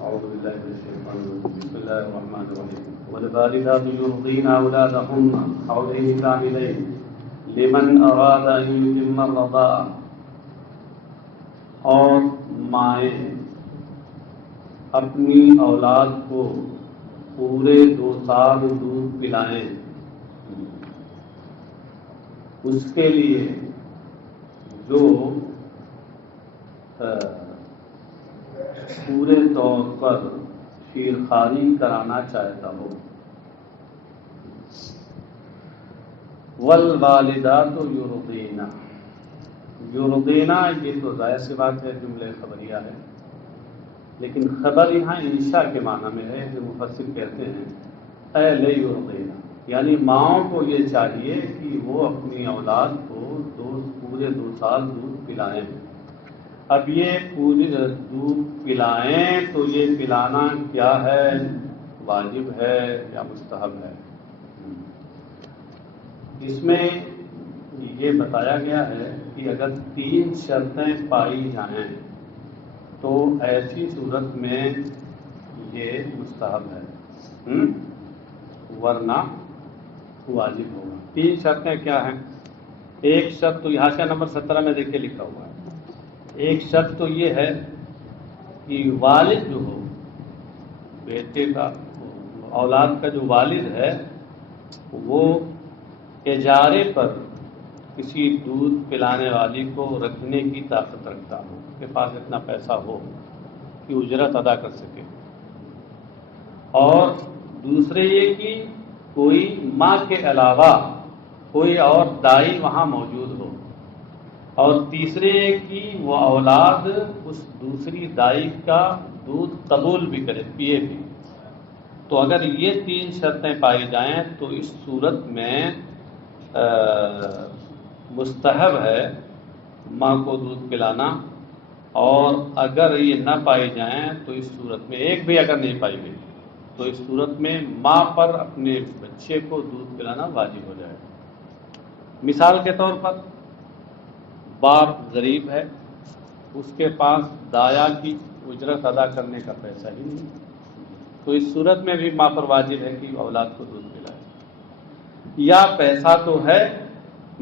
أعوذ بالله من الشيطان الرجيم. بسم الله الرحمن الرحيم. والوالدات يرضين أولادهن حولين كاملين لمن أراد أن يتم الرضاعة. اور مائیں اپنی اولاد کو پورے 2 سال دودھ پلائیں اس کے لیے جو پورے طور پر شیرخواری کرانا چاہتا ہو. والوالدات یرضین، یرضین یہ تو ظاہر سی بات ہے جملہ خبریہ ہے، لیکن خبر یہاں انشاء کے معنی میں ہے جو مفسر کہتے ہیں اے لیرضین، یعنی ماؤں کو یہ چاہیے کہ وہ اپنی اولاد کو پورے 2 سال دودھ پلائیں. اب یہ پورے دودھ پلائیں تو یہ پلانا کیا ہے، واجب ہے یا مستحب ہے؟ اس میں یہ بتایا گیا ہے کہ اگر 3 شرطیں پائی جائیں تو ایسی صورت میں یہ مستحب ہے، ورنہ واجب ہوگا. 3 شرطیں کیا ہیں؟ ایک شرط تو حاشیہ نمبر 17 میں دیکھیں لکھا ہوا ہے. ایک شرط تو یہ ہے کہ والد جو ہو، بیٹے کا اولاد کا جو والد ہے وہ اجارے پر کسی دودھ پلانے والی کو رکھنے کی طاقت رکھتا ہو، اس کے پاس اتنا پیسہ ہو کہ اجرت ادا کر سکے. اور دوسرے یہ کہ کوئی ماں کے علاوہ کوئی اور دائی وہاں موجود ہو. اور تیسرے یہ کہ وہ اولاد اس دوسری دائی کا دودھ قبول بھی کرے، پیے بھی. تو اگر یہ 3 شرطیں پائی جائیں تو اس صورت میں مستحب ہے ماں کو دودھ پلانا. اور اگر یہ نہ پائی جائیں تو اس صورت میں، ایک بھی اگر نہیں پائی گئی تو اس صورت میں ماں پر اپنے بچے کو دودھ پلانا واجب ہو جائے. مثال کے طور پر باپ غریب ہے، اس کے پاس دایا کی اجرت ادا کرنے کا پیسہ ہی نہیں، تو اس صورت میں بھی ماں پر واجب ہے کہ اولاد کو دودھ پلائے. یا پیسہ تو ہے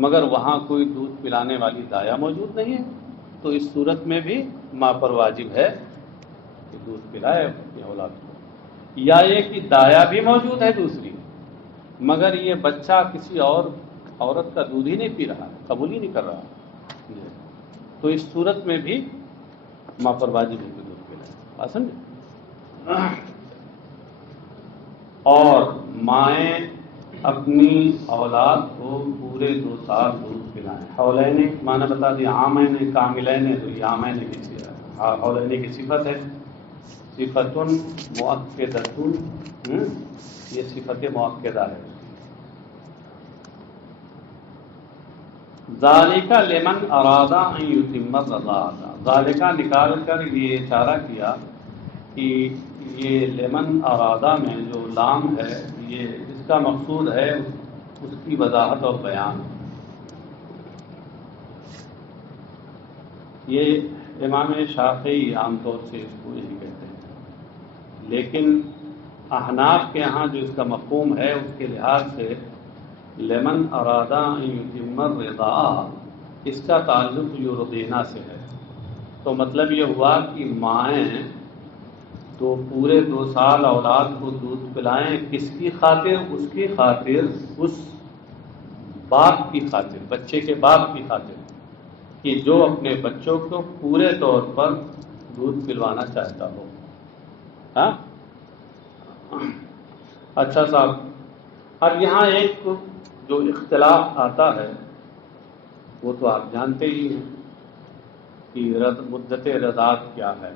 مگر وہاں کوئی دودھ پلانے والی دایا موجود نہیں ہے، تو اس صورت میں بھی ماں پر واجب ہے کہ دودھ پلائے اپنی اولاد کو. یا یہ کہ دایا بھی موجود ہے دوسری، مگر یہ بچہ کسی اور عورت کا دودھ ہی نہیں پی رہا ہے، قبول ہی نہیں کر رہا، تو اس صورت میں بھی ماں پر واجب ہے کہ دودھ پلائے. بات سمجھے؟ اور مائیں اپنی اولاد کو پورے 2 سال دودھ پلائیں. حولین معنی بتا دیا، عامین کاملین، تو یہ عامین کی حولین کی صفت ہے، صفت مؤکدۃ، یہ صفت مؤکدہ ہے. ذالک لمن اراد ان یتم الرضاعۃ، ذالک نکال کر یہ اشارہ کیا کہ یہ لمن ارادہ میں جو لام ہے یہ اس کا مقصود ہے اس کی وضاحت اور بیان. یہ امام شافعی عام طور سے اس کو یہی کہتے ہیں، لیکن احناف کے ہاں جو اس کا مفہوم ہے اس کے لحاظ سے لمن ارادہ ان یتم الرضاعۃ اس کا تعلق یرضینا سے ہے. تو مطلب یہ ہوا کہ مائیں تو پورے 2 سال اولاد کو دودھ پلائیں، کس کی خاطر؟ اس کی خاطر، اس باپ کی خاطر، بچے کے باپ کی خاطر، کہ جو اپنے بچوں کو پورے طور پر دودھ پلوانا چاہتا ہو. ہاں اچھا صاحب، اب یہاں ایک جو اختلاف آتا ہے وہ تو آپ جانتے ہی ہیں کہ مدت رضاعت کیا ہے.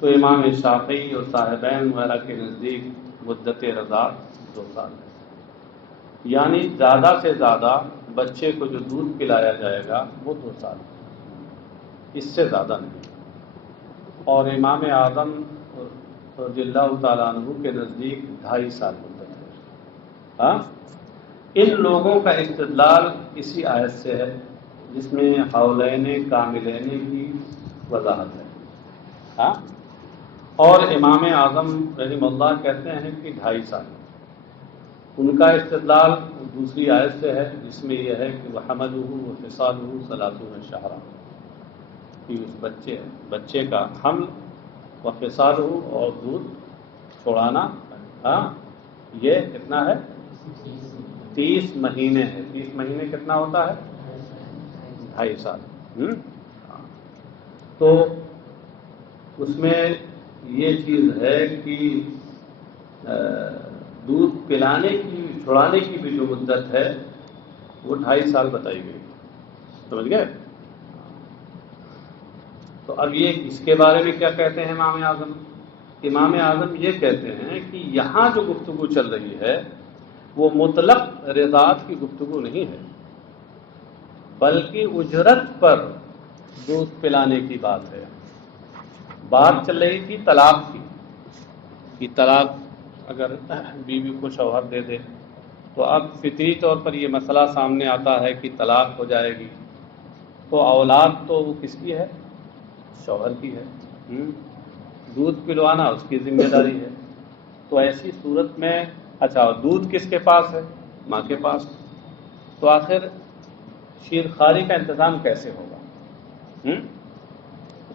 تو امام شافعی اور صاحبین وغیرہ کے نزدیک مدت رضاعت 2 سال ہے، یعنی زیادہ سے زیادہ بچے کو جو دودھ پلایا جائے گا وہ 2 سال، اس سے زیادہ نہیں. اور امام اعظم رضی اللہ تعالیٰ عنہ کے نزدیک 2.5 سال مدت ہے. ہاں ان لوگوں کا استدلال اسی آیت سے ہے جس میں حولین کاملین کی وضاحت ہے. ہاں اور امام اعظم رحمہ اللہ کہتے ہیں کہ 2.5 سال۔ ان کا استدلال دوسری آیت سے ہے جس میں یہ ہے کہ وحملہ وفصالہ 30 شہرا، کہ اس بچے کا حمل وفصالہ اور دودھ چھوڑانا یہ کتنا ہے؟ 30 مہینے ہے۔ 30 مہینے کتنا ہوتا ہے؟ 2.5 سال۔ تو اس میں یہ چیز ہے کہ دودھ پلانے کی چھڑانے کی بھی جو مدت ہے وہ 2.5 سال بتائی گئی، سمجھ گئے؟ تو اب یہ اس کے بارے میں کیا کہتے ہیں امام اعظم؟ امام اعظم یہ کہتے ہیں کہ یہاں جو گفتگو چل رہی ہے وہ مطلق رضاعت کی گفتگو نہیں ہے، بلکہ اجرت پر دودھ پلانے کی بات ہے۔ بات چل رہی تھی طلاق کی، کہ طلاق اگر بیوی کو شوہر دے دے تو اب فطری طور پر یہ مسئلہ سامنے آتا ہے کہ طلاق ہو جائے گی، تو اولاد تو وہ کس کی ہے؟ شوہر کی ہے۔ دودھ پلوانا اس کی ذمہ داری ہے۔ تو ایسی صورت میں اچھا دودھ کس کے پاس ہے؟ ماں کے پاس۔ تو آخر شیر خواری کا انتظام کیسے ہوگا؟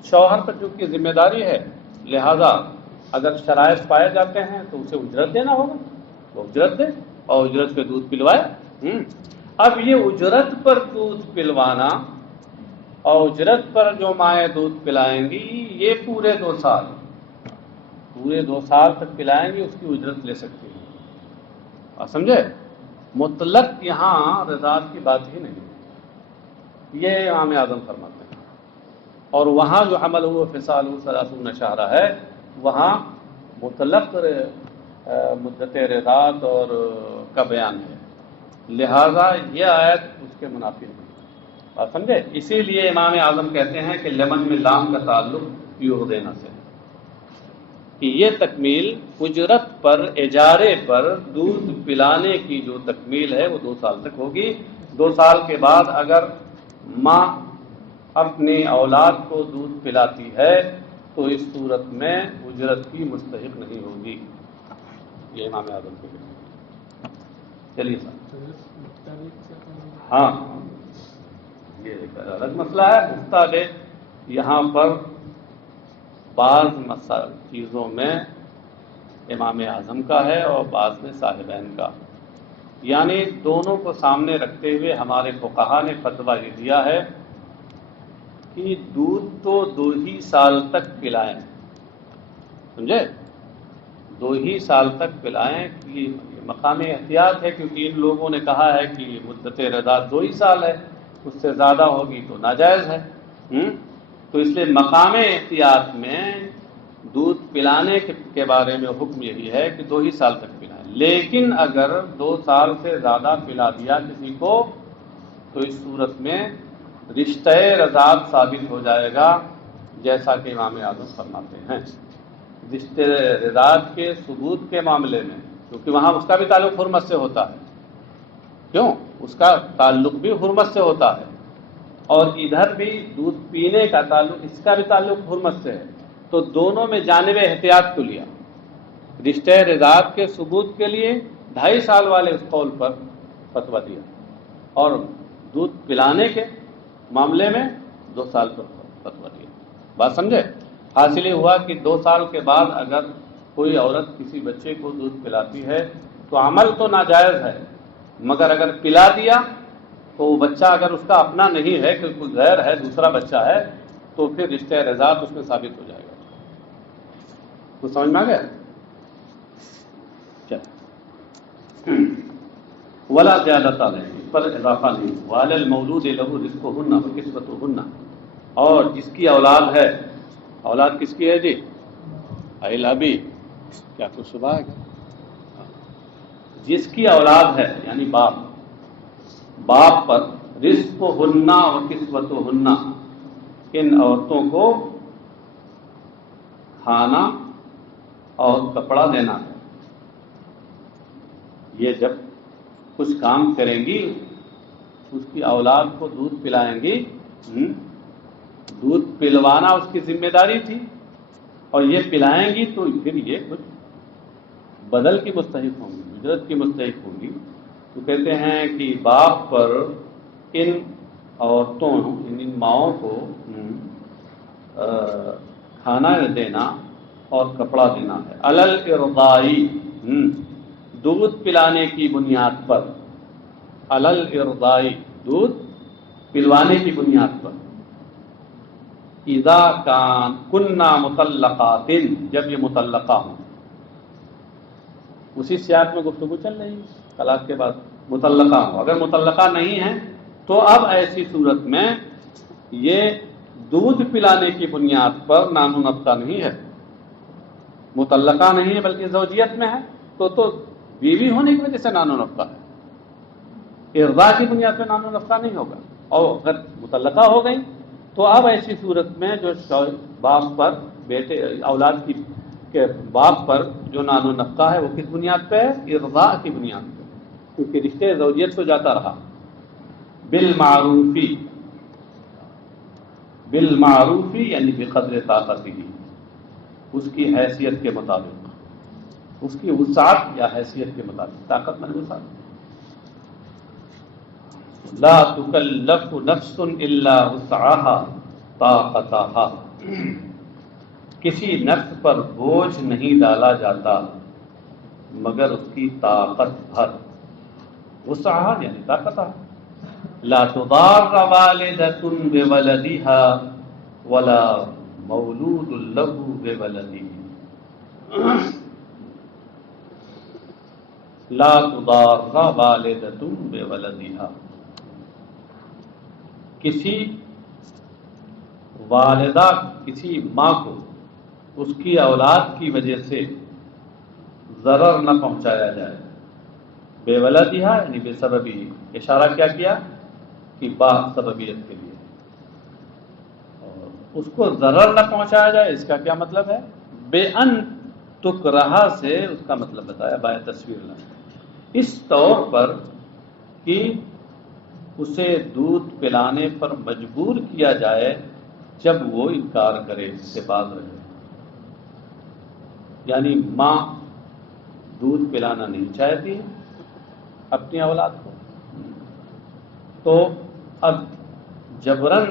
شوہر پر چونکہ ذمہ داری ہے، لہذا اگر شرائط پائے جاتے ہیں تو اسے اجرت دینا ہوگا، وہ اجرت دے اور اجرت پہ دودھ پلوائے۔ اب یہ اجرت پر دودھ پلوانا اور اجرت پر جو مائیں دودھ پلائیں گی یہ پورے 2 سال تک پلائیں گی، اس کی اجرت لے سکتی ہے۔ آپ سمجھے؟ مطلق یہاں رضاعت کی بات ہی نہیں، یہ امام اعظم فرماتے ہیں۔ اور وہاں جو حمل ہوا فصال 30 شہرا ہے، وہاں مطلق مدت رضاعت اور کا بیان ہے، لہذا یہ آیت اس کے منافی ہے۔ بات سمجھے؟ اسی لیے امام اعظم کہتے ہیں کہ لمن میں لام کا تعلق یوہ دینا سے، کہ یہ تکمیل اجرت پر اجارے پر دودھ پلانے کی جو تکمیل ہے وہ 2 سال تک ہوگی۔ 2 سال کے بعد اگر ماں اپنی اولاد کو دودھ پلاتی ہے تو اس صورت میں اجرت کی مستحق نہیں ہوگی۔ یہ امام اعظم کے لیے۔ چلیے صاحب، ہاں یہ ایک الگ مسئلہ ہے۔ مختلف یہاں پر بعض چیزوں میں امام اعظم کا ہے اور بعض میں صاحبین کا، یعنی دونوں کو سامنے رکھتے ہوئے ہمارے فقہا نے فتویٰ یہ دیا ہے کہ دودھ تو 2 ہی سال تک پلائیں، سمجھے؟ 2 ہی سال تک پلائیں۔ کہ مقام احتیاط ہے، کیونکہ ان لوگوں نے کہا ہے کہ مدت رضاعت 2 ہی سال ہے، اس سے زیادہ ہوگی تو ناجائز ہے۔ تو اس لیے مقام احتیاط میں دودھ پلانے کے بارے میں حکم یہی ہے کہ 2 ہی سال تک پلائیں۔ لیکن اگر 2 سال سے زیادہ پلا دیا کسی کو تو اس صورت میں رشتہ رضاعت ثابت ہو جائے گا، جیسا کہ امام اعظم فرماتے ہیں۔ رشتہ رضاعت کے ثبوت کے معاملے میں، کیونکہ وہاں اس کا بھی تعلق حرمت سے ہوتا ہے، کیوں؟ اس کا تعلق بھی حرمت سے ہوتا ہے، اور ادھر بھی دودھ پینے کا تعلق، اس کا بھی تعلق حرمت سے ہے۔ تو دونوں میں جانب احتیاط کو لیا، رشتہ رضاعت کے ثبوت کے لیے 2.5 سال والے اس قول پر فتویٰ دیا، اور دودھ پلانے کے معاملے میں 2 سال پر فتویٰ دیا۔ بات سمجھے؟ حاصل یہ ہوا کہ 2 سال کے بعد اگر کوئی عورت کسی بچے کو دودھ پلاتی ہے تو عمل تو ناجائز ہے، مگر اگر پلا دیا تو وہ بچہ اگر اس کا اپنا نہیں ہے، کہ کوئی غیر ہے، دوسرا بچہ ہے، تو پھر رشتہ رضاعت اس میں ثابت ہو جائے گا۔ تو سمجھ میں آ گیا؟ ولا زیادت علیہ، اس پر اضافہ نہیں، وعلی المولود لہ رزقہن وکسوتہن، اور جس کی اولاد ہے، اولاد کس کی ہے جی؟ ابھی کیا کچھ صبح ہے؟ جس کی اولاد ہے یعنی باپ پر رزقہن وکسوتہن، ان عورتوں کو کھانا اور کپڑا دینا ہے۔ یہ جب کچھ کام کریں گی، اس کی اولاد کو دودھ پلائیں گی، دودھ پلوانا اس کی ذمہ داری تھی، اور یہ پلائیں گی تو پھر یہ کچھ بدل کی مستحق ہوں گی، اجرت کی مستحق ہوں گی. تو کہتے ہیں کہ باپ پر ان عورتوں ان ماؤں کو کھانا دینا اور کپڑا دینا ہے. علل ارضائی، دودھ پلانے کی بنیاد پر. علل ارضائی، دودھ پلوانے کی بنیاد پر. اذا کان کننا مطلقات، جب یہ مطلقہ ہوں. اسی سیاق میں گفتگو چل رہی ہے طلاق کے بعد مطلقہ ہوں. اگر مطلقہ نہیں ہے تو اب ایسی صورت میں یہ دودھ پلانے کی بنیاد پر نان و نفقہ نہیں ہے، مطلقہ نہیں ہے بلکہ زوجیت میں ہے، تو بیوی ہونے کی وجہ سے نان و نفقہ ہے. ارضاء کی بنیاد پہ نان و نفقہ نہیں ہوگا. اور اگر مطلقہ ہو گئی تو اب ایسی صورت میں جو باپ پر بیٹے اولاد کی کہ باپ پر جو نان و نفقہ ہے وہ کس بنیاد پہ ہے؟ ارضاء کی بنیاد پہ، کیونکہ رشتے زوجیت کو جاتا رہا. بالمعروفی، بالمعروفی یعنی بقدر طاقتہ، اس کی حیثیت کے مطابق، اس کی وسعت یا حیثیت کے مطابق. طاقت میں وسعت. لا تکلف نفس الا وسعها طاقتها، کسی نفس پر بوجھ نہیں ڈالا جاتا مگر اس کی طاقت بھر. وسعها یعنی طاقتها. لا تضار والدة بولدها ولا مولود له بولده. لا تضار والدة بولدها، کسی والدہ کسی ماں کو اس کی اولاد کی وجہ سے ضرر نہ پہنچایا جائے. بے ولدہا یعنی بے سببی، اشارہ کیا کیا کہ با سببیت کے لیے. اور اس کو ضرر نہ پہنچایا جائے اس کا کیا مطلب ہے؟ بے ان تکرہا سے اس کا مطلب بتایا بائے تصویر نہ، اس طور پر کہ اسے دودھ پلانے پر مجبور کیا جائے جب وہ انکار کرے، اس سے باز رہے. یعنی ماں دودھ پلانا نہیں چاہتی اپنی اولاد کو، تو اب جبراً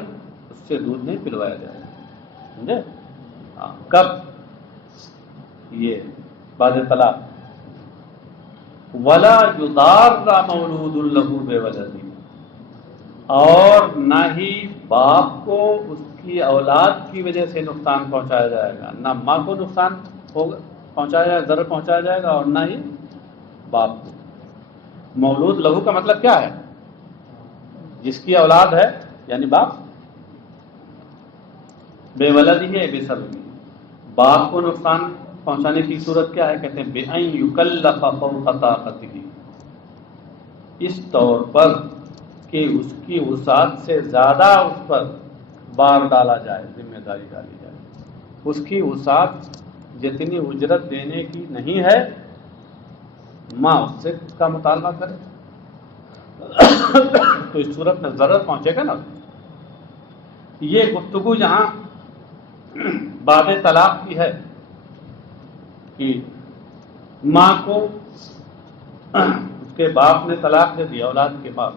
اس سے دودھ نہیں پلوایا جائے. سمجھے؟ کب؟ یہ بعد طلاق. ولا یضار مولود له بولده، اور نہ ہی باپ کو اس کی اولاد کی وجہ سے نقصان پہنچایا جائے گا. نہ ماں کو نقصان پہنچایا جائے، ضرر پہنچایا جائے گا، اور نہ ہی باپ کو. مولود لہو کا مطلب کیا ہے؟ جس کی اولاد ہے یعنی باپ. بے ولد ہی ہے بے سبب. باپ کو نقصان پہنچانے کی صورت کیا ہے؟ کہتے ہیں بے ان یکلف فوق طاقتہ، اس طور پر کہ اس کی وسعت سے زیادہ اس پر بار ڈالا جائے، ذمہ داری ڈالی جائے. اس کی وسعت جتنی اجرت دینے کی نہیں ہے ماں اس سے کا مطالبہ کرے تو اس صورت میں ضرر پہنچے گا نا. یہ گفتگو جہاں بعد طلاق کی ہے کہ ماں کو اس کے باپ نے طلاق دے دیا اولاد کے بعد.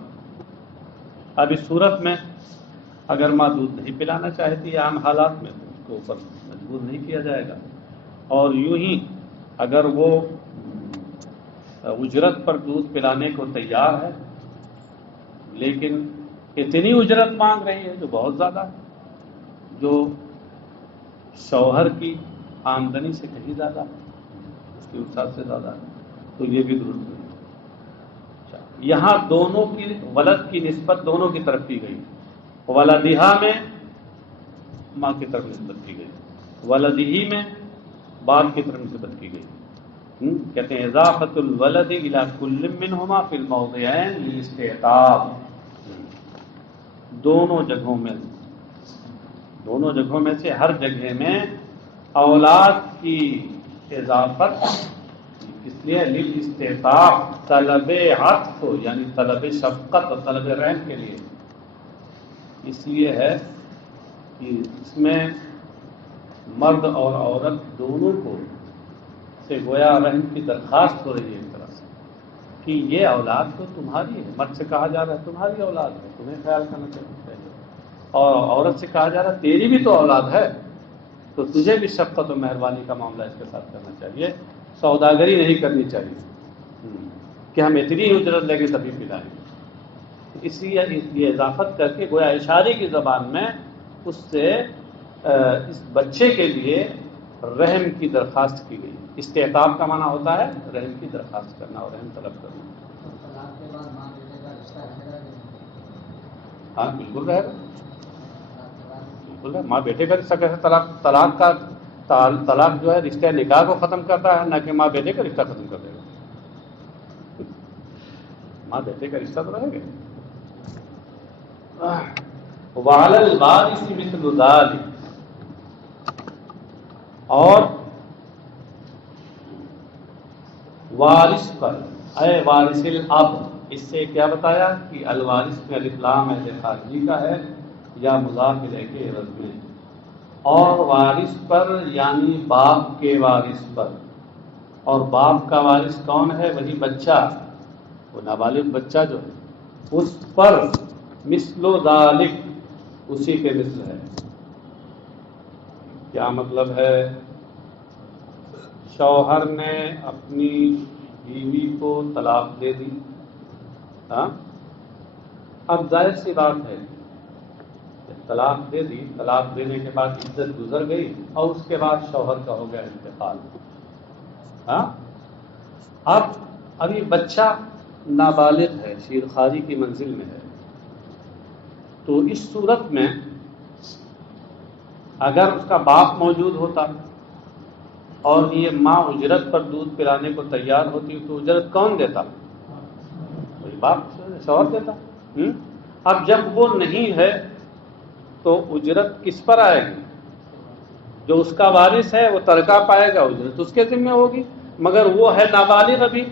اب اس صورت میں اگر ماں دودھ نہیں پلانا چاہتی عام حالات میں تو اس کو اوپر مجبور نہیں کیا جائے گا. اور یوں ہی اگر وہ اجرت پر دودھ پلانے کو تیار ہے لیکن اتنی اجرت مانگ رہی ہے جو بہت زیادہ ہے، جو شوہر کی آمدنی سے کہیں زیادہ ہے، اس کی وسعت سے زیادہ ہے، تو یہ بھی درست نہیں. یہاں دونوں کی ولد کی نسبت دونوں کی طرف کی گئی. ولدہا میں ماں کی طرف نسبت کی گئی، ولدہی میں باپ کی طرف نسبت کی گئی. کہتے ہیں اضافت الولد الی کل منہما فی الموضعین للاستعتاب. دونوں جگہوں میں سے ہر جگہ میں اولاد کی اضافت اس لیے للاستعتاب، طلب عطف یعنی طلب شفقت اور طلب رحم کے لیے. اس لیے ہے کہ اس میں مرد اور عورت دونوں کو سے گویا رحم کی درخواست ہو رہی ہے ایک طرح سے کہ یہ اولاد تو تمہاری ہے. مرد سے کہا جا رہا ہے تمہاری اولاد ہے, تمہیں خیال کرنا چاہیے, اور عورت سے کہا جا رہا ہے تیری بھی تو اولاد ہے, تو تجھے بھی شفقت و مہربانی کا معاملہ اس کے ساتھ کرنا چاہیے, سوداگری نہیں کرنی چاہیے کہ ہم اتنی اجرت لے کے تبھی پلائیں. اس لیے یہ اضافت کر کے گویا اشارے کی زبان میں اس سے اس بچے کے لیے رحم کی درخواست کی گئی. استحقاق کا معنی ہوتا ہے رحم کی درخواست کرنا اور رحم طلب کرنا. ہاں بالکل رہے گا, بالکل ہے. ماں بیٹے کا رشتہ کیسے طلاق جو ہے رشتہ نکاح کو ختم کرتا ہے, نہ کہ ماں بیٹے کا رشتہ ختم کر دے گا. ماں بیٹے کا رشتہ تو رہے گا. وعلی الوارث مثل ذلک, اور وارث پر اے وارث الاب, اس سے کیا بتایا کہ الوارث میں الف لام اہل خارجی کا ہے یا مضاف الیہ کے عوض میں, اور وارث پر یعنی باپ کے وارث پر, اور باپ کا وارث کون ہے؟ وہی بچہ, وہ نابالغ بچہ جو ہے اس پر مثل ذالک, اسی کے مثل ہے. کیا مطلب ہے؟ شوہر نے اپنی بیوی کو طلاق دے دی, ہاں, اب ظاہر سی بات ہے طلاق دے دی, طلاق دینے کے بعد عدت گزر گئی اور اس کے بعد شوہر کا ہو گیا انتقال, ہاں. اب یہ بچہ نابالغ ہے, شیرخواری کی منزل میں ہے, تو اس صورت میں اگر اس کا باپ موجود ہوتا اور یہ ماں اجرت پر دودھ پلانے کو تیار ہوتی تو اجرت کون دیتا؟ وہی باپ, شوہر دیتا. اب جب وہ نہیں ہے تو اجرت کس پر آئے گی؟ جو اس کا وارث ہے وہ ترکہ پائے گا, اجرت اس کے ذمہ ہوگی, مگر وہ ہے نابالغ, ابھی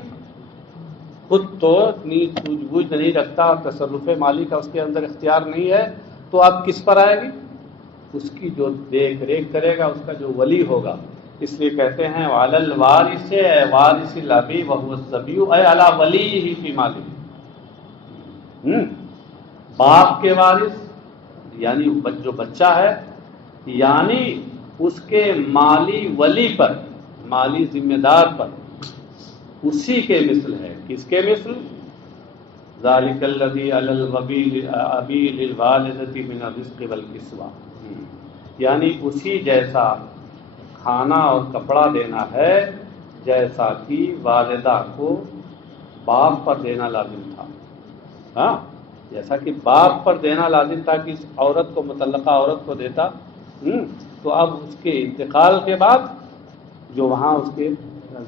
خود تو اتنی سوجھ بوجھ نہیں رکھتا, تصرف مالی کا اس کے اندر اختیار نہیں ہے, تو اب کس پر آئے گی؟ اس کی جو دیکھ ریکھ کرے گا, اس کا جو ولی ہوگا. اس لیے کہتے ہیں وعلی الوارث وارث الابی وهو الصبی اے علی ولیہ فی مالہ, باپ کے وارث یعنی جو بچہ ہے, یعنی اس کے مالی ولی پر, مالی ذمہ دار پر, اسی کے مثل ہے. کس کے مثل؟ ذالک الذی علی الابی للوالدۃ من الرزق والکسوۃ, یعنی اسی جیسا کھانا اور کپڑا دینا ہے جیسا کہ والدہ کو باپ پر دینا لازم تھا. ہاں, جیسا کہ باپ پر دینا لازم تھا کہ اس عورت کو, مطلقہ عورت کو دیتا, تو اب اس کے انتقال کے بعد جو وہاں اس کے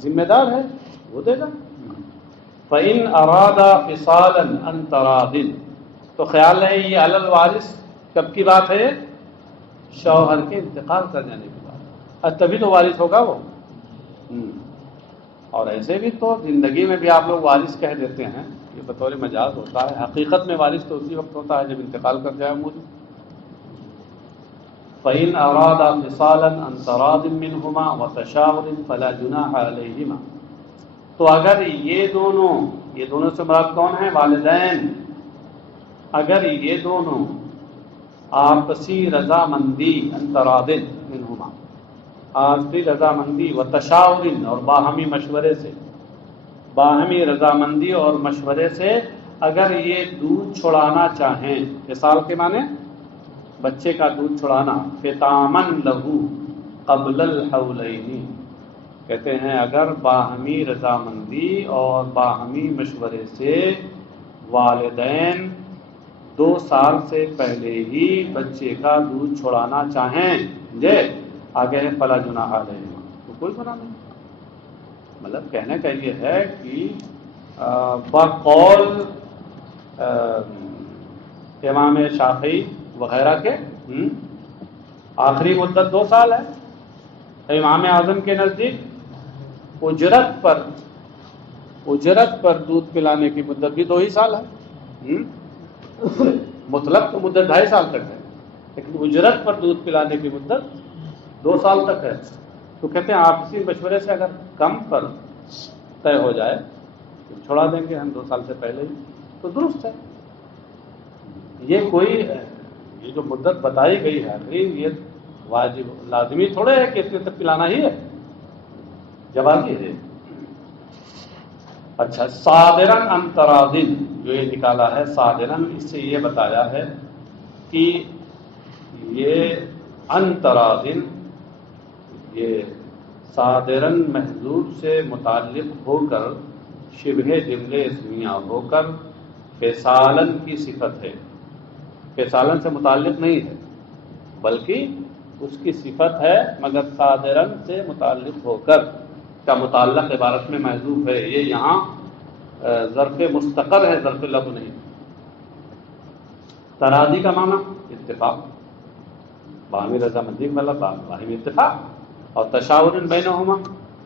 ذمہ دار ہے وہ دے گا. فَإِنْ أَرَادَ فِصَالًا عَنْ تَرَاضٍ, تو خیال ہے یہ علی الوارث کب کی بات ہے؟ شوہر کے انتقال کر جانے کی بات, تبھی تو وارث ہوگا وہ. اور ایسے بھی تو زندگی میں بھی آپ لوگ وارث کہہ دیتے ہیں, یہ بطور مجاز ہوتا ہے, حقیقت میں وارث تو اسی وقت ہوتا ہے جب انتقال کر جائے موجود. فَإِنْ أَرَادَ فِصَالًا عَنْ تَرَاضٍ مِّنْهُمَا وَتَشَاوُرٍ فَلَا جُنَاحَ عَلَيْهِمَا, تو اگر یہ دونوں سے مراد کون ہیں؟ والدین. اگر یہ دونوں آپسی رضامندی, عن تراضٍ منہما, آپسی رضامندی, و تشاور, اور باہمی مشورے سے, باہمی رضامندی اور مشورے سے اگر یہ دودھ چھڑانا چاہیں, فصال کے معنی بچے کا دودھ چھڑانا, فطامن لہو قبل الحولین, کہتے ہیں اگر باہمی رضامندی اور باہمی مشورے سے والدین 2 سال سے پہلے ہی بچے کا دودھ چھڑانا چاہیں, آگے ہے فلا جناح علیہما, تو کوئی گناہ نہیں. مطلب کہنے کا یہ ہے کہ بقول امام شافعی وغیرہ کے آخری مدت 2 سال ہے. امام اعظم کے نزدیک اجرت پر دودھ پلانے کی مدت بھی 2 ہی سال ہے. مطلب تو مدت 2.5 سال تک ہے, لیکن اجرت پر دودھ پلانے کی مدت 2 سال تک ہے، تو کہتے ہیں آپسی مشورے سے اگر کم پر طے ہو جائے تو چھوڑا دیں گے ہم 2 سال سے پہلے ہی، تو درست ہے۔ یہ جو مدت بتائی گئی ہے یہ واجب لازمی تھوڑے ہے کہ اتنے تک پلانا ہی ہے، جوازی ہے۔ اچھا، صادرن عن تراضٍ جو یہ نکالا ہے صادرن، اس سے یہ بتایا ہے کہ یہ عن تراضٍ، یہ صادرن محذوف سے متعلق ہو کر شبہ جملے اسمیہ ہو کر فیصالن کی صفت ہے، فیصالن سے متعلق نہیں ہے بلکہ اس کی صفت ہے، مگر صادرن سے متعلق ہو کر کا متعلق عبارت میں محذوف ہے۔ یہ یہاں ظرف مستقر ہے، ظرف لغو نہیں۔ تراضی کا معنی اتفاق، باہمی رضامندی والا باہمی اتفاق، اور تشاور بینہما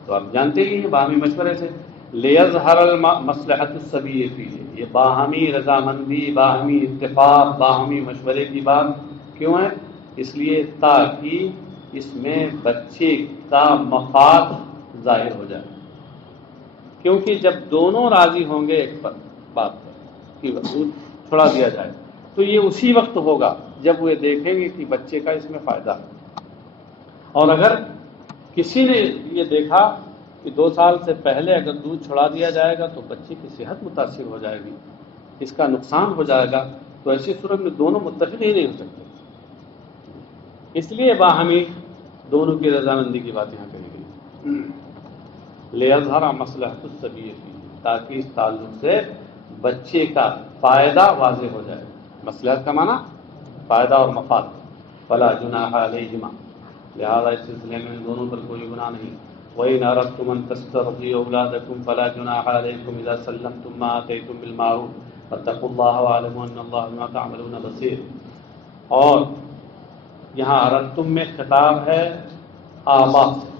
تو آپ جانتے ہی ہیں باہمی مشورے سے۔ لیظہر المصلحۃ السبیہ فیہ، یہ باہمی رضامندی، باہمی اتفاق، باہمی مشورے کی بات کیوں ہے؟ اس لیے تاکہ اس میں بچے کا مفاد ظاہر ہو جائے، کیونکہ جب دونوں راضی ہوں گے ایک پر بات پر کہ دودھ چھڑا دیا جائے تو یہ اسی وقت ہوگا جب وہ دیکھیں گے کہ بچے کا اس میں فائدہ ہے۔ اور اگر کسی نے یہ دیکھا کہ 2 سال سے پہلے اگر دودھ چھڑا دیا جائے گا تو بچے کی صحت متاثر ہو جائے گی، اس کا نقصان ہو جائے گا، تو ایسی صورت میں دونوں متفق ہی نہیں ہو سکتے۔ اس لیے باہمی دونوں کی رضامندی کی بات یہاں کہی گئی، لیظہر مصلحۃ السبیہ فیہ، تاکہ اس تعلق سے بچے کا فائدہ واضح ہو جائے۔ مصلحت کا معنی فائدہ اور مفاد۔ فلا جناح علیہما، لہذا اس سلسلے میں دونوں پر کوئی گناہ نہیں۔ وَإِنْ أَرَدْتُمْ أَنْ تَسْتَرْضِعُوا أَوْلَادَكُمْ فَلَا جُنَاحَ عَلَيْكُمْ إِذَا سَلَّمْتُمْ مَا آتَيْتُمْ بِالْمَعْرُوفِ وَاتَّقُوا اللَّهَ وَاعْلَمُوا أَنَّ اللَّهَ بِمَا تَعْمَلُونَ بَصِيرٌ۔ اور یہاں اردتم میں خطاب ہے آبا سے،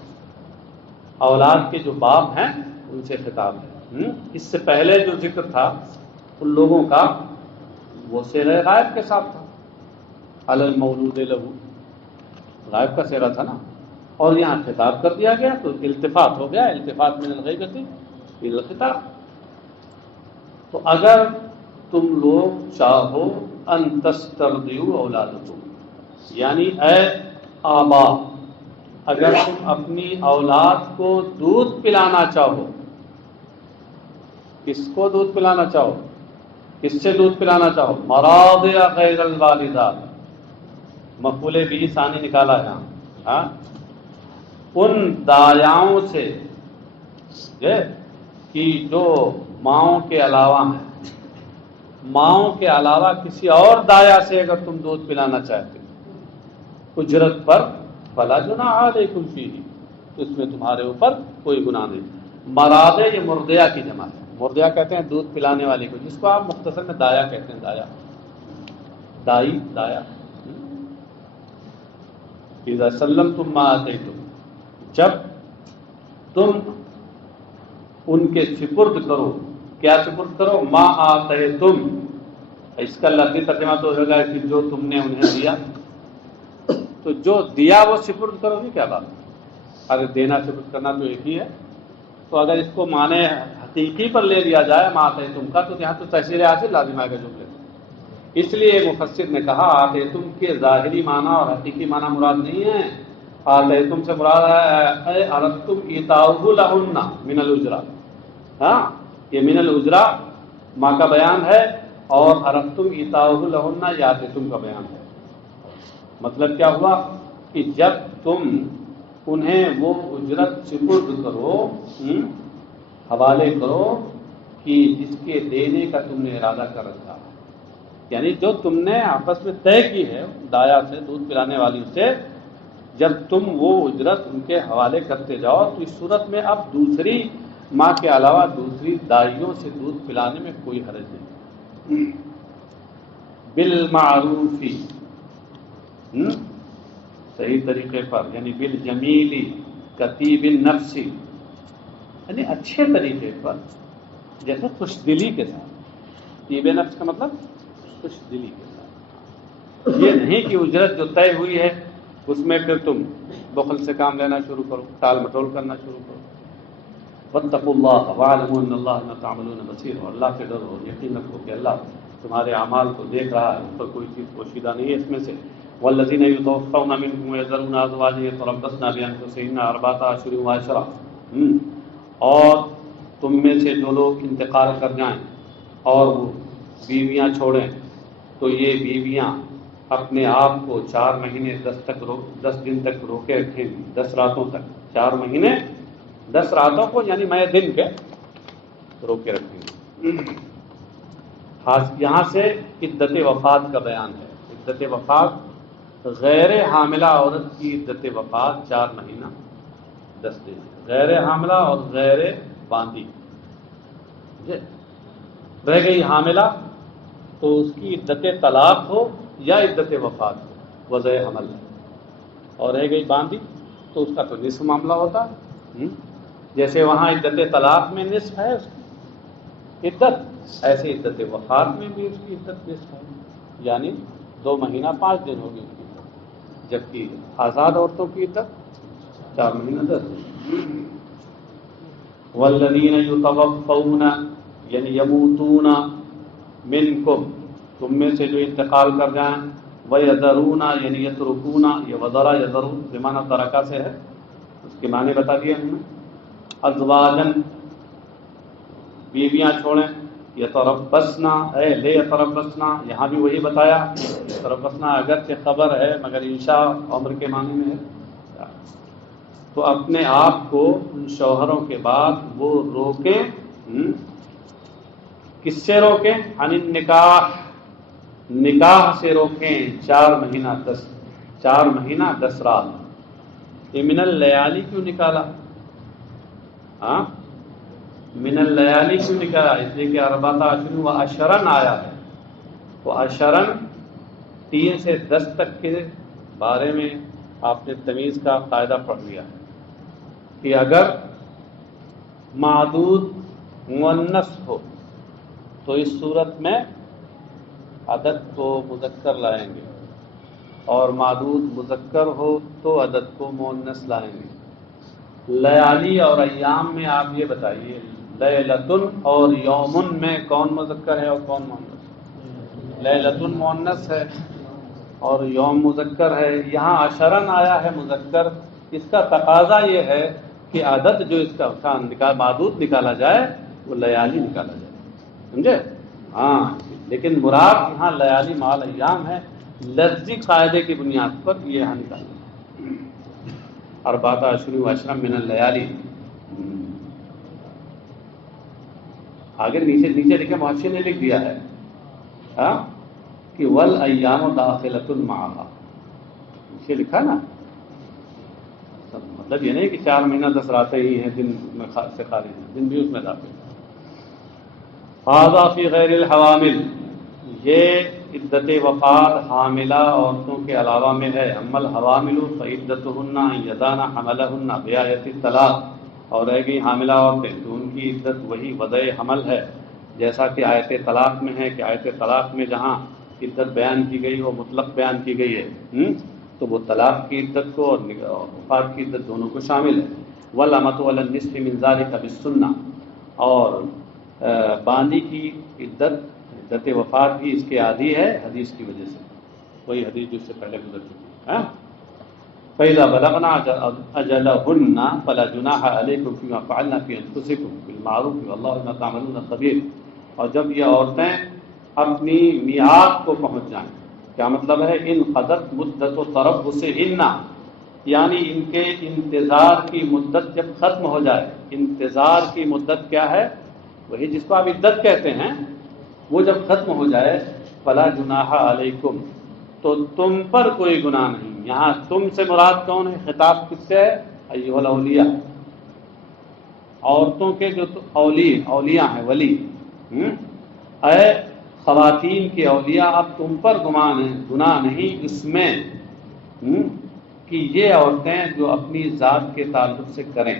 اولاد کے جو باپ ہیں ان سے خطاب ہے۔ اس سے پہلے جو ذکر تھا ان لوگوں کا وہ سیرہ غائب کے ساتھ تھا، علی المولود لہ، غائب کا سیرہ تھا نا، اور یہاں خطاب کر دیا گیا تو التفات ہو گیا، التفات من الغیبۃ الی الخطاب۔ تو اگر تم لوگ چاہو ان تسترضعوا اولادکم، یعنی اے آبا اگر تم اپنی اولاد کو دودھ پلانا چاہو، کس کو دودھ پلانا چاہو، کس سے دودھ پلانا چاہو؟ مراضع غیر الوالدات، مفعول بھی ثانی نکالا ہے ہاں، ان دایاؤں سے کہ جو ماؤں کے علاوہ ہیں، ماؤں کے علاوہ کسی اور دایا سے اگر تم دودھ پلانا چاہتے ہو اجرت پر، فلا جناح علیکم فیہ، تو اس میں تمہارے اوپر کوئی گناہ نہیں۔ مراضع یہ مرضعہ کی جمع ہے، مرضعہ کہتے ہیں دودھ پلانے والی کو، جس کو آپ مختصر میں دایا کہتے ہیں، دایا، دائی، دایا۔ اذا سلمتم ما آتیتم، جب تم ان کے سپرد کرو، کیا سپرد کرو؟ ما آتیتم، اس کا لفظی ترجمہ تو ہوگا کہ جو تم نے انہیں دیا، تو جو دیا وہ سپرد کرو گی، کیا بات ہے؟ اگر دینا سپرد کرنا تو ایک ہی ہے، تو اگر اس کو معنی حقیقی پر لے لیا جائے ما آتیتم کا، تو یہاں تو تحصیل حاصل لازم آئے گا جملے۔ اس لیے مفسر نے کہا آتیتم کے ظاہری معنی اور حقیقی معنی مراد نہیں ہے، آتیتم سے مراد ہے اردتم ایتاؤہ لہن من الاجرہ، ہاں یہ من الاجرہ ماں کا بیان ہے، اور اردتم ایتاؤہ لہن یہ آتیتم کا بیان ہے۔ مطلب کیا ہوا کہ جب تم انہیں وہ اجرت سپرد کرو، حوالے کرو کہ جس کے دینے کا تم نے ارادہ کر رکھا ہے، یعنی جو تم نے آپس میں طے کی ہے دایا سے، دودھ پلانے والی سے، جب تم وہ اجرت ان کے حوالے کرتے جاؤ تو اس صورت میں اب دوسری ماں کے علاوہ دوسری دائیوں سے دودھ پلانے میں کوئی حرج نہیں۔ بالمعروف، صحیح طریقے پر، یعنی بالجمیلی کتیب النفس، یعنی اچھے طریقے پر، جیسے خوش دلی کے ساتھ۔ طیب نفس کا مطلب خوش دلی کے ساتھ، یہ نہیں کہ اجرت جو طے ہوئی ہے اس میں پھر تم بخل سے کام لینا شروع کرو، ٹال مٹول کرنا شروع کرو۔ واتقوا اللہ واعلموا ان اللہ بما تعملون بصیر، اور اللہ سے ڈرو اور یقین رکھو کہ اللہ تمہارے اعمال کو دیکھ رہا ہے، اس پر کوئی چیز پوشیدہ نہیں ہے اس میں سے۔ والذین یتوفون منکم ویذرون ازواجا یتربصن بانفسہن اربعۃ اشہر وعشرا، اور تم میں سے جو لوگ انتقال کر جائیں اور وہ بیویاں چھوڑیں تو یہ بیویاں اپنے آپ کو 4 مہینے 10 دن تک روکے رکھیں گی، 10 راتوں تک، 4 مہینے 10 راتوں کو یعنی میں دن کے روکے رکھیں گی۔ یہاں سے عدت وفات کا بیان ہے۔ عدت وفات، غیر حاملہ عورت کی عدت وفات 4 مہینہ 10 دن، غیر حاملہ اور غیر باندھی رہ گئی حاملہ تو اس کی عدت طلاق ہو یا عدت وفات ہو، وضع حمل ہے، اور رہ گئی باندھی تو اس کا تو نصف معاملہ ہوتا ہے۔ جیسے وہاں عدت طلاق میں نصف ہے اس کی عدت، ایسے عدت وفات میں بھی اس کی عدت نصف ہے، یعنی 2 مہینہ 5 دن ہوگی اس کی عدت، جبکہ آزاد عورتوں کی عدت 4 مہینہ 10 دن۔ والذین یتوفون یعنی یموتون منکم، تم میں سے جو انتقال کر جائیں، وَيَذَرُونَ یعنی یترکون، یہ وَذَرَ یذرون بمعنی ترکہ سے ہے، اس کے معنی بتا دیے ہم نے۔ ازواجن بیویاں چھوڑیں، یتربصن اے لے یتربصن، یہاں بھی وہی بتایا، یتربصن اگرچہ خبر ہے مگر انشاء عمر کے معنی میں ہے، تو اپنے آپ کو ان شوہروں کے بعد وہ روکیں، کس سے روکیں؟ عن النکاح، نکاح سے روکیں 4 مہینہ 10 رات۔ یہ من اللیالی کیوں نکالا؟ ہاں من اللیالی کیوں نکالا؟ اس لیے کہ 4 اشہر و عشرن آیا ہے، وہ عشرن 3 سے 10 تک کے بارے میں آپ نے تمیز کا قاعدہ پڑھ لیا کہ اگر معدود مؤنث ہو تو اس صورت میں عدد کو مذکر لائیں گے، اور معدود مذکر ہو تو عدد کو مؤنث لائیں گے۔ لیالی اور ایام میں آپ یہ بتائیے، لیلۃن اور یومن میں کون مذکر ہے اور کون مؤنث؟ لیلۃن مؤنث ہے اور یوم مذکر ہے، یہاں عشرن آیا ہے مذکر، اس کا تقاضا یہ ہے کہ عدد جو اس کا معدود نکالا جائے وہ لیالی نکالا جائے، سمجھے؟ ہاں، لیکن مراد یہاں لیالی مال ایام ہے، لفظی قاعدے کی بنیاد پر یہ یہاں نکالا 4 اشہر و عشرا من اللیالی۔ آگے نیچے لکھے، محشی نے لکھ دیا ہے کہ والایام داخلۃ معها، نیچے لکھا نا، مطلب یہ نہیں کہ 4 مہینہ 10 راتیں ہی ہیں دن میں سے خارج ہیں، دن بھی اس میں داخل ہیں۔ هذا فی غیر الحوامل، یہ عدت وفات حاملہ عورتوں کے علاوہ میں ہے۔ اما الحوامل فعدتهن ان یضعن حملهن بآیۃ الطلاق، اور رہ گئی حاملہ عورتیں تو ان کی عدت وہی وضع حمل ہے جیسا کہ آیت طلاق میں ہے، کہ آیت طلاق میں جہاں عدت بیان کی گئی وہ مطلق بیان کی گئی ہے، تو وہ طلاق کی عدت کو اور وفات کی عدت دونوں کو شامل ہے۔ والامۃ علی النصف من ذلک بالسنہ، اور باندھی کی عدت وفات بھی اس کے عادی ہے حدیث کی وجہ سے، وہی حدیث جو سے پہلے گزر چکی ہے۔ فَإِذَا بَلَغْنَا أَجَلَهُنَّ فَلَا جُنَاحَ عَلَيْكُمْ فِيمَا فَعَلْنَا فِي أَنفُسِكُمْ بِالْمَعْرُوفِ وَاللَّهُ بِمَا تَعْمَلُونَ خَبِيرٌ، اور جب یہ عورتیں اپنی میعاد کو پہنچ جائیں، کیا مطلب ہے؟ ان قدرت مدت و تربصہن، یعنی ان کے انتظار کی مدت جب ختم ہو جائے، انتظار کی مدت کیا ہے؟ وہی جس کو آپ عدت کہتے ہیں، وہ جب ختم ہو جائے، فلا جناح علیکم، تو تم پر کوئی گناہ نہیں۔ یہاں تم سے مراد کون ہے؟ خطاب کس سے ہے؟ ایھا الاولیاء، عورتوں کے جو اولیاء ہیں، ولی، اے خواتین کی اولیاء، اب تم پر گناہ نہیں اس میں کہ یہ عورتیں جو اپنی ذات کے تعلق سے کریں،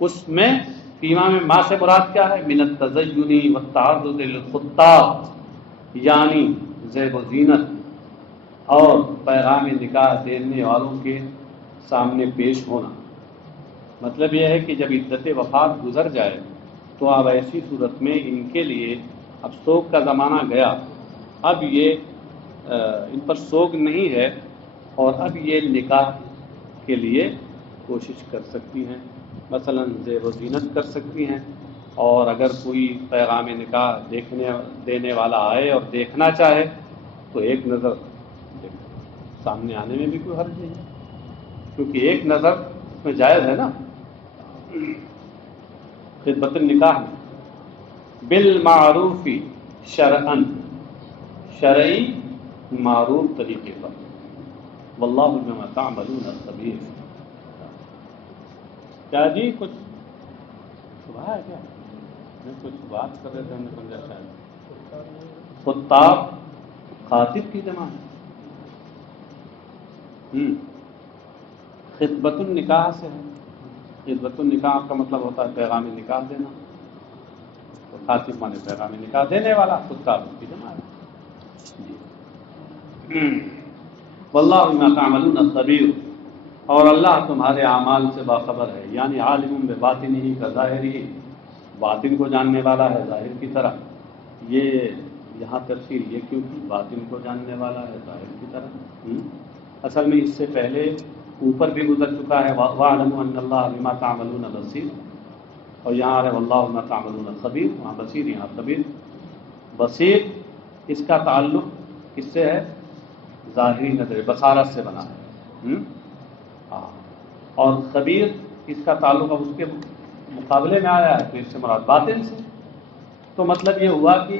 اس میں فیما میں ما سے مراد کیا ہے؟ من التزین والتعرض للخطاب، یعنی زیب و زینت اور پیغام نکاح دینے والوں کے سامنے پیش ہونا۔ مطلب یہ ہے کہ جب عدت وفات گزر جائے تو اب ایسی صورت میں ان کے لیے اب سوگ کا زمانہ گیا، اب یہ ان پر سوگ نہیں ہے اور اب یہ نکاح کے لیے کوشش کر سکتی ہیں، مثلا زیب و زینت کر سکتی ہیں، اور اگر کوئی پیغام نکاح دینے والا آئے اور دیکھنا چاہے تو ایک نظر سامنے آنے میں بھی کوئی حرج نہیں ہے، کیونکہ ایک نظر اس میں جائز ہے نا۔ خطبۃ النکاح بالمعروف شرعاً، شرعی معروف طریقے پر، واللہ بما تعملون خبیر۔ کیا جی کچھ صبح ہے کیا؟ کچھ بات کر رہے تھے، ہم نے سمجھا شاید خطاب خاطب کی جمع ہے۔ خطبۃ النکاح سے ہے، خطبۃ النکاح کا مطلب ہوتا ہے پیغام نکاح دینا، تو خاطب مانے پیغام نکاح دینے والا، خطاب کی جمع ہے۔ واللہ بما تعملون خبیر، اور اللہ تمہارے اعمال سے باخبر ہے، یعنی عالم بباطنہ کا ظاہری، باطن کو جاننے والا ہے ظاہر کی طرح۔ یہ یہاں تفسیر یہ کیوں کہ باطن کو جاننے والا ہے ظاہر کی طرح، اصل میں اس سے پہلے اوپر بھی گزر چکا ہے وَاعْلَمُوا أَنَّ اللَّهَ بِمَا تَعْمَلُونَ بَصِيرٌ، اور یہاں آ رہے واللہ بما تعملون خبیر، وہاں بصیر یہاں خبیر۔ بصیر اس کا تعلق کس سے ہے؟ ظاہری نظر بصارت سے بنا ہے، اور خبیر اس کا تعلق اب اس کے مقابلے میں آیا ہے تو اس سے مراد باطن سے۔ تو مطلب یہ ہوا کہ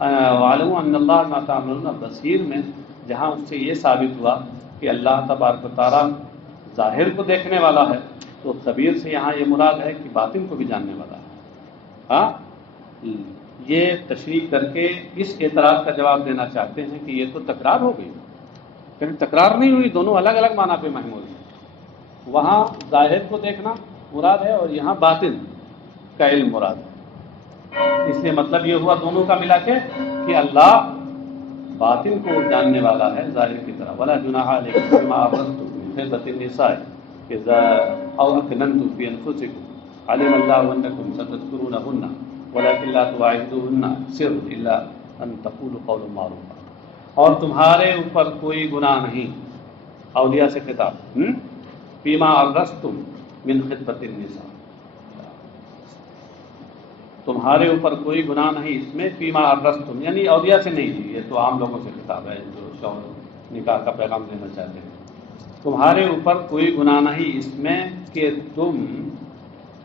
وَاعْلَمُوا أَنَّ اللَّهَ بِمَا تَعْمَلُونَ بَصِيرٌ میں جہاں اس سے یہ ثابت ہوا کہ اللہ تبارک و تعالیٰ ظاہر کو دیکھنے والا ہے، تو خبیر سے یہاں یہ مراد ہے کہ باطن کو بھی جاننے والا ہے۔ ہاں، یہ تشریح کر کے اس اعتراض کا جواب دینا چاہتے ہیں کہ یہ تو تکرار ہو گئی، لیکن تکرار نہیں ہوئی، دونوں الگ الگ معنی پہ محمول ہیں۔ وہاں ظاہر کو دیکھنا مراد ہے اور یہاں باطن کا علم مراد ہے۔ اس لیے مطلب یہ ہوا دونوں کا ملا کے کہ اللہ باطن کو جاننے والا ہے ظاہر کی طرح۔ ولا جناح علیکم فیما عرضتم من خطبۃ النساء او اکننتم فی انفسکم علم اللہ انکم ستذکرونہن ولکن لا تواعدوہن سر الا ان تقولوا قولا معروفا، اور تمہارے اوپر کوئی گناہ نہیں، اولیاء سے خطاب، فیما عرضتم من خطبۃ النساء، تمہارے اوپر کوئی گناہ نہیں اس میں، فیما عرضتم یعنی اولیاء سے نہیں دی، یہ تو عام لوگوں سے خطاب ہے جو شوہر نکاح کا پیغام دینا چاہتے ہیں۔ تمہارے اوپر کوئی گناہ نہیں اس میں کہ تم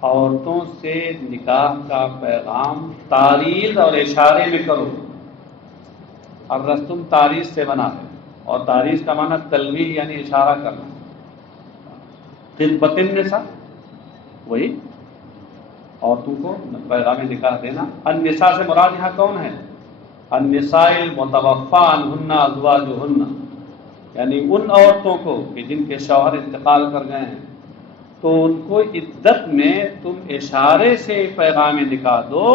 عورتوں سے نکاح کا پیغام تعریض اور اشارے میں کرو۔ عرضتم تعریض سے بنا ہے، اور تعریض کا معنی تلویح یعنی اشارہ کرنا۔ خطبۃ النساء وہی عورتوں کو پیغام نکاح دینا۔ النساء سے مراد یہاں کون ہے؟ النساء المتوفی عنہن ازواجہن، یعنی ان عورتوں کو کہ جن کے شوہر انتقال کر گئے ہیں، تو ان کو عدت میں تم اشارے سے پیغام نکاح دو،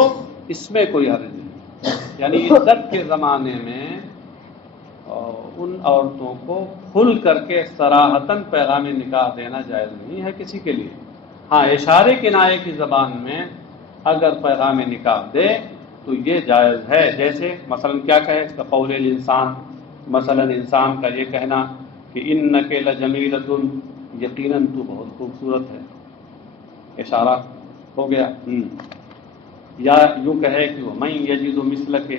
اس میں کوئی حرج نہیں۔ یعنی عدت کے زمانے میں ان عورتوں کو کھل کر کے صراحتاً پیغام نکاح دینا جائز نہیں ہے کسی کے لیے۔ ہاں، اشارے کنائے کی زبان میں اگر پیغام نکاح دے تو یہ جائز ہے، جیسے مثلا کیا کہے کہ قول الانسان، مثلا انسان کا یہ کہنا کہ انک لجمیلۃ، یقیناً تو بہت خوبصورت ہے، اشارہ ہو گیا۔ یا یوں کہے کہ ومن یجد مثلک،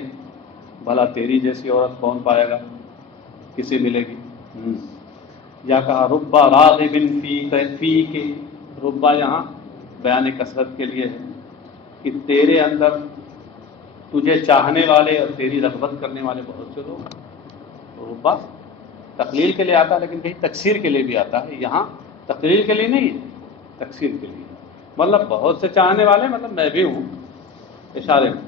بھلا تیری جیسی عورت کون پائے گا، کسے ملے گی۔ یا کہا رب راغب فیک، ربا یہاں بیان کثرت کے لیے ہے کہ تیرے اندر تجھے چاہنے والے اور تیری رغبت کرنے والے بہت سے لوگ ہیں۔ ربا تقلیل کے لیے آتا ہے، لیکن کہیں تکثیر کے لیے بھی آتا ہے، یہاں تقلیل کے لیے نہیں ہے، تکثیر کے لیے، مطلب بہت سے چاہنے والے، مطلب میں بھی ہوں، اشارے میں۔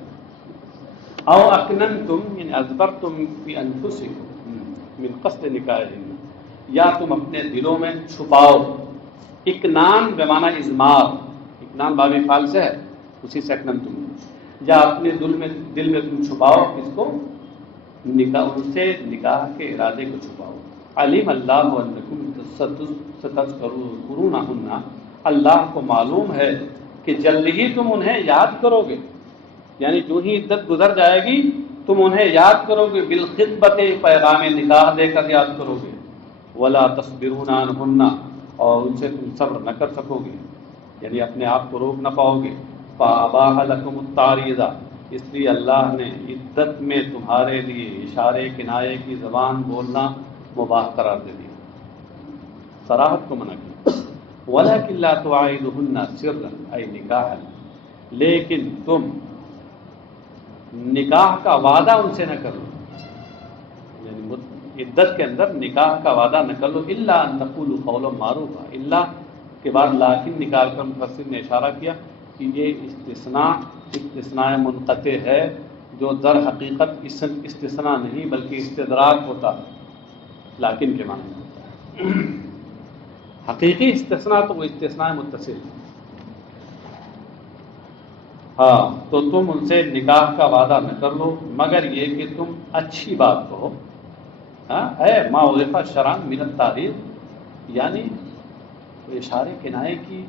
او اکننتم یعنی ازبرتم فی انفسکم من قصد نکاحہن، یا تم اپنے دلوں میں چھپاؤ۔ اکنان بمعنی اضمار، اکنان باب فعل سے ہے، اسی سے اکننتم، یا اپنے دل میں تم چھپاؤ کس کو، نکاح، ان سے نکاح کے ارادے کو چھپاؤ۔ علیم اللہ انکم ستذکرونہن، اللہ کو معلوم ہے کہ جلد ہی تم انہیں یاد کرو گے، یعنی جو ہی عدت گزر جائے گی تم انہیں یاد کرو گے، بالخطبت، پیغام نکاح دے کر یاد کرو گے، ولا تصبرون عنہن، اور ان سے تم صبر نہ کر سکو گے، یعنی اپنے آپ کو روک نہ پاؤ گے، فاباح لکم التعریض، اس لیے اللہ نے عدت میں تمہارے لیے اشارے کنایے کی زبان بولنا مباح قرار دے دیا، صراحت کو منع کیا، ولیکن لا تواعدہن سرا ای نکاحا، لیکن تم نکاح کا وعدہ ان سے نہ کرو، یعنی عدت کے اندر نکاح کا وعدہ نہ کر لو، الا ان تقولوا قولا معروفا، الا کے بعد لیکن نکال کر مفسر نے اشارہ کیا کہ یہ استثناء منقطع ہے، جو در حقیقت استثناء نہیں بلکہ استدراک ہوتا ہے، لیکن کے معنی میں ہوتا ہے، حقیقی استثناء تو وہ استثناء متصل، ہاں تو تم ان سے نکاح کا وعدہ نہ کر لو مگر یہ کہ تم اچھی بات کہو، اے ما عرف شرعا من التعریض، یعنی اشارے کنائے کی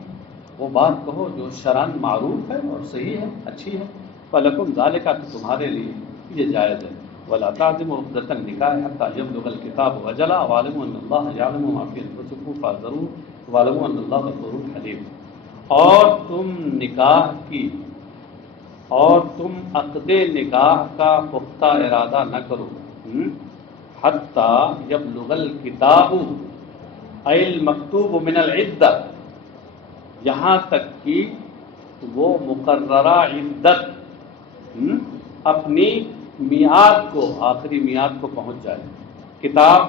وہ بات کہو جو شرعاً معروف ہے اور صحیح ہے، اچھی ہے، فلکم ذالک، تو تمہارے لیے یہ جائز ہے، ولا تعزموا عقدۃ النکاح حتى يبلغ الکتاب اجلہ، واعلموا ان اللہ یعلم ما فی انفسکم فاحذروه واعلموا ان اللہ غفور حلیم، اور تم نکاح کی اور تم عقد نکاح کا پختہ ارادہ نہ کرو، حتی یبلغ الکتاب ای المکتوب من العدہ، یہاں تک کہ وہ مقررہ عدت اپنی میعاد کو، آخری میعاد کو پہنچ جائے، کتاب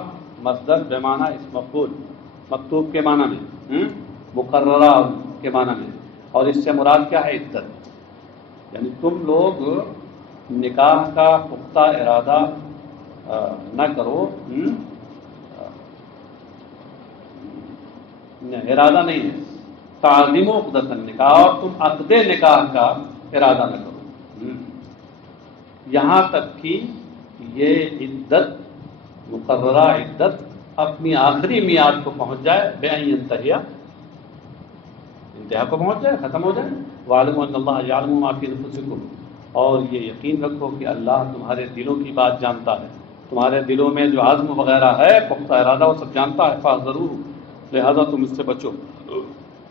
مصدر بمعنی اسم مفعول، مکتوب کے معنی میں، مقررہ کے معنی میں، اور اس سے مراد کیا ہے؟ عدت، یعنی تم لوگ نکاح کا پختہ ارادہ نہ کرو، ارادہ نہیں ہے، تعظیم عقدۃ النکاح، اور تم عقد نکاح کا ارادہ نہ کرو، یہاں تک کہ یہ عدت، مقررہ عدت اپنی آخری میعاد کو پہنچ جائے، بے ان ینتہی، انتہا کو پہنچ جائے، ختم ہو جائے، وَاعْلَمُوا أَنَّ اللَّهَ يَعْلَمُ مَا فِي أَنفُسِكُمْ، اور یہ یقین رکھو کہ اللہ تمہارے دلوں کی بات جانتا ہے، تمہارے دلوں میں جو عزم وغیرہ ہے، پختہ ارادہ، وہ سب جانتا ہے، فَاحْذَرُوهُ، لہذا تم اس سے بچو،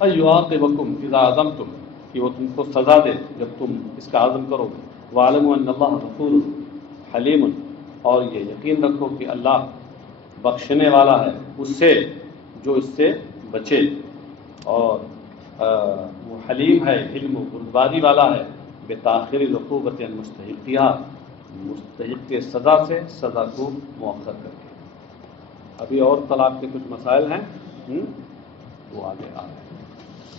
أَن يُعَاقِبَكُمْ إِذَا عَزَمْتُمْ، کہ وہ تم کو سزا دے جب تم اس کا عزم کرو گے، وَاعْلَمُوا أَنَّ اللَّهَ غَفُورٌ حَلِيمٌ، اور یہ یقین رکھو کہ اللہ بخشنے والا ہے اس سے جو اس سے بچے، اور وہ حلیم ہے، علم و بردباری والا ہے، بے تاخیر العقوبۃ المستحقیہ، مستحق کے سزا سے سزا کو مؤخر کر کے۔ ابھی اور طلاق کے کچھ مسائل ہیں، وہ آگے آ رہے ہیں۔